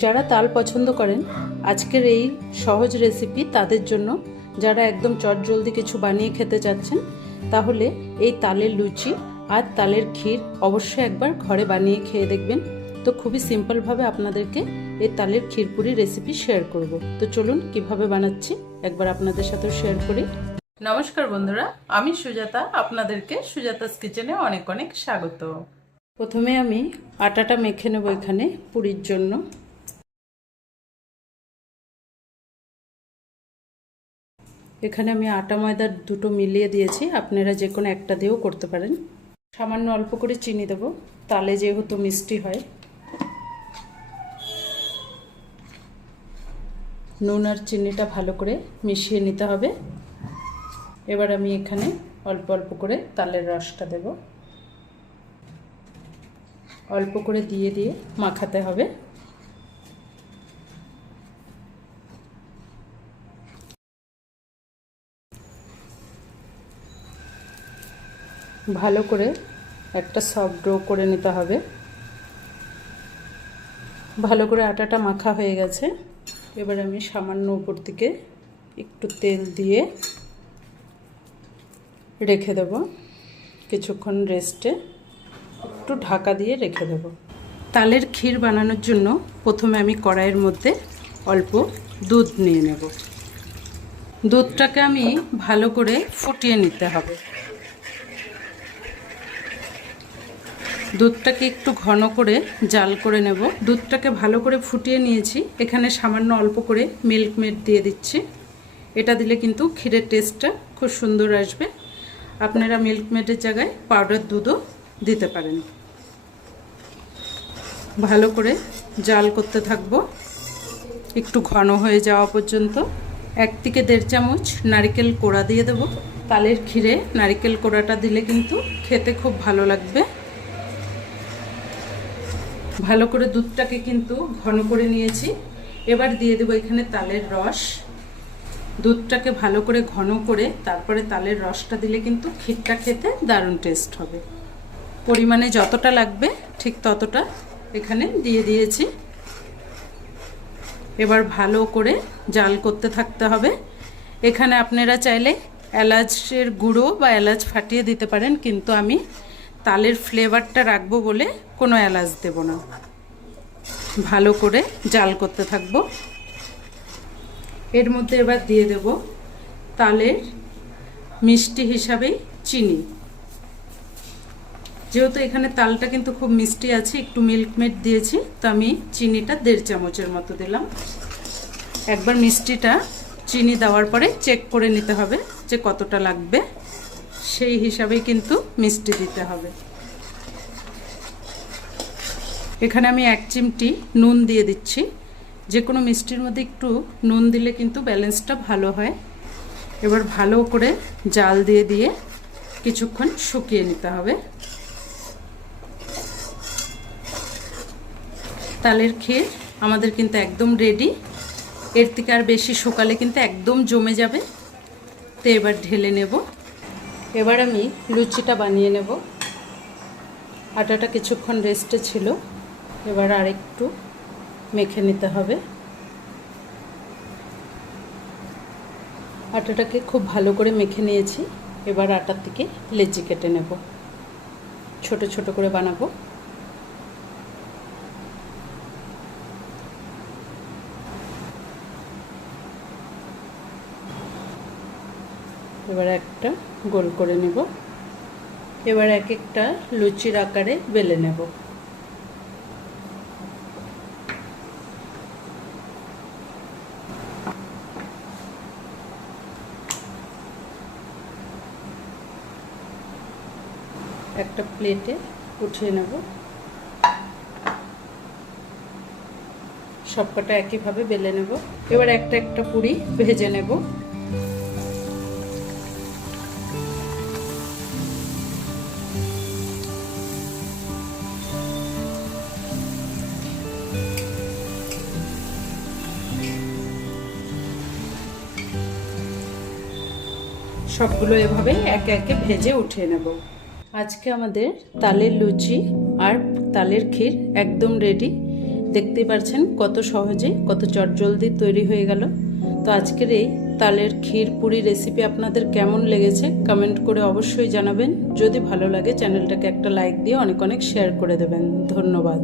যারা তাল পছন্দ করেন আজকের এই সহজ রেসিপি তাদের জন্য। যারা একদম চটজলদি কিছু বানিয়ে খেতে চাচ্ছেন তাহলে এই তালের লুচি আর তালের ক্ষীর অবশ্যই একবার ঘরে বানিয়ে খেয়ে দেখবেন। তো খুবই সিম্পলভাবে আপনাদেরকে এই তালের ক্ষীরপুরি রেসিপি শেয়ার করব। তো চলুন কিভাবে বানাচ্ছি একবার আপনাদের সাথে শেয়ার করি। নমস্কার বন্ধুরা, আমি সুজাতা, আপনাদেরকে সুজাতাস কিচেনে অনেক অনেক স্বাগত। প্রথমে আমি আটাটা মেখে নেব এখানে পুরির জন্য। এখানে আমি আটা ময়দা দুটো মিলিয়ে দিয়েছি, আপনারা যে কোনো একটা দিয়েও করতে পারেন। সামান্য অল্প করে চিনি দেব, তালে যেহেতু মিষ্টি হয়। নুন আর চিনিটা ভালো করে মিশিয়ে নিতে হবে। এবার আমি এখানে অল্প অল্প করে তালের রসটা দেব, অল্প করে দিয়ে দিয়ে মাখাতে হবে। ভালো করে একটা সফট ডো করে নিতে হবে। ভালো করে আটাটা মাখা হয়ে গেছে। এবার আমি সামান্য উপর থেকে একটু তেল দিয়ে রেখে দেব, কিছুক্ষণ রেস্টে একটু ঢাকা দিয়ে রেখে দেব। তালের ক্ষীর বানানোর জন্য প্রথমে আমি কড়াইয়ের মধ্যে অল্প দুধ নিয়ে নেব। দুধটাকে আমি ভালো করে ফুটিয়ে নিতে হবে। দুধটাকে একটু ঘন করে জাল করে নেব। দুধটাকে ভালো করে ফুটিয়ে নিয়েছি। এখানে সামান্য অল্প করে মিল্ক মেড দিয়ে দিচ্ছি। এটা দিলে কিন্তু ক্ষীরের টেস্টটা খুব সুন্দর আসবে। আপনারা মিল্ক মেডের জায়গায় পাউডার দুধও দিতে পারেন। ভালো করে জাল করতে থাকবো একটু ঘন হয়ে যাওয়া পর্যন্ত। 1 থেকে 1.5 চামচ নারকেল কোড়া দিয়ে দেব। তালের ক্ষীরে নারকেল কোড়াটা দিলে কিন্তু খেতে খুব ভালো লাগবে। ভালো করে দুধটাকে কিন্তু ঘন করে নিয়েছি। এবার দিয়ে দেবো এখানে তালের রস। দুধটাকে ভালো করে ঘন করে তারপরে তালের রসটা দিলে কিন্তু ক্ষীরটা খেতে দারুণ টেস্ট হবে। পরিমাণে যতটা লাগবে ঠিক ততটা এখানে দিয়ে দিয়েছি। এবার ভালো করে জাল করতে থাকতে হবে। এখানে আপনারা চাইলে এলাচের গুঁড়ো বা এলাচ ফাটিয়ে দিতে পারেন, কিন্তু আমি তালের ফ্লেভারটা রাখবো বলে কোনো এলাচ দেব না। ভালো করে জাল করতে থাকবো। এর মধ্যে এবার দিয়ে দেব তালের মিষ্টি হিসাবে চিনি। যেহেতু এখানে তালটা কিন্তু খুব মিষ্টি আছে, একটু মিল্ক মেড দিয়েছি, তো আমি চিনিটা 1.5 চামচের মতো দিলাম। একবার মিষ্টিটা চিনি দেওয়ার পরে চেক করে নিতে হবে যে কতটা লাগবে, সেই হিসাবেই কিন্তু মিষ্টি দিতে হবে। এখানে আমি 1 চিমটি নুন দিয়ে দিচ্ছি। যে কোনো মিষ্টির মধ্যে একটু নুন দিলে কিন্তু ব্যালেন্সটা ভালো হয়। এবার ভালো করে জাল দিয়ে দিয়ে কিছুক্ষণ শুকিয়ে নিতে হবে। তালের ক্ষীর আমাদের কিন্তু একদম রেডি। এর থেকে আর বেশি শুকালে কিন্তু একদম জমে যাবে। তো এবার ঢেলে নেব। এবার আমি লুচিটা বানিয়ে নেব। আটাটা কিছুক্ষণ রেস্টে ছিল, এবার আরেকটু মেখে নিতে হবে। আটাটাকে খুব ভালো করে মেখে নিয়েছি। এবার আটার থেকে লেচি কেটে নেব, ছোট ছোট করে বানাবো। এবার একটা গোল করে নেব। এবার এক একটা লুচির আকারে বেলে নেব। একটা প্লেটে উঠিয়ে নেব। সবকটা একইভাবে বেলে নেব। এবার একটা একটা পুরি ভেজে নেব। সবগুলো এভাবে একে একে ভেজে উঠিয়ে নেব। আজকে আমাদের তালের লুচি আর তালের ক্ষীর একদম রেডি। দেখতেই পারছেন কত সহজে কত চটজলদি তৈরি হয়ে গেল। তো আজকের এই তালের ক্ষীর পুরি রেসিপি আপনাদের কেমন লেগেছে কমেন্ট করে অবশ্যই জানাবেন। যদি ভালো লাগে চ্যানেলটাকে একটা লাইক দিয়ে অনেক অনেক শেয়ার করে দেবেন। ধন্যবাদ।